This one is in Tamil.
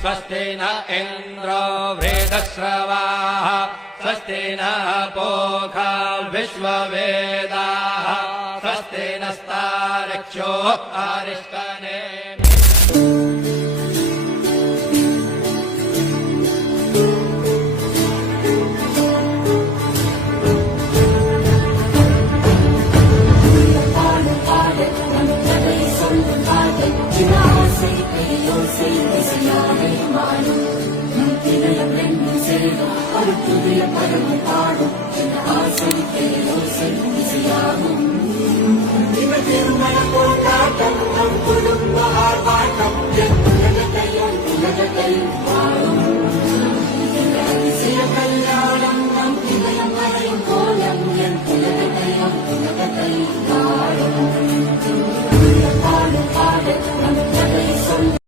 स्वस्ति न इन्द्रो वृद्धश्रवाः स्वस्ति नः पूषा विश्ववेदाः स्वस्ति नस्तार्क्ष्यो अरिष्टनेमिः திருமண போராட்டம் குடும்ப ஆர்ப்பாட்டம்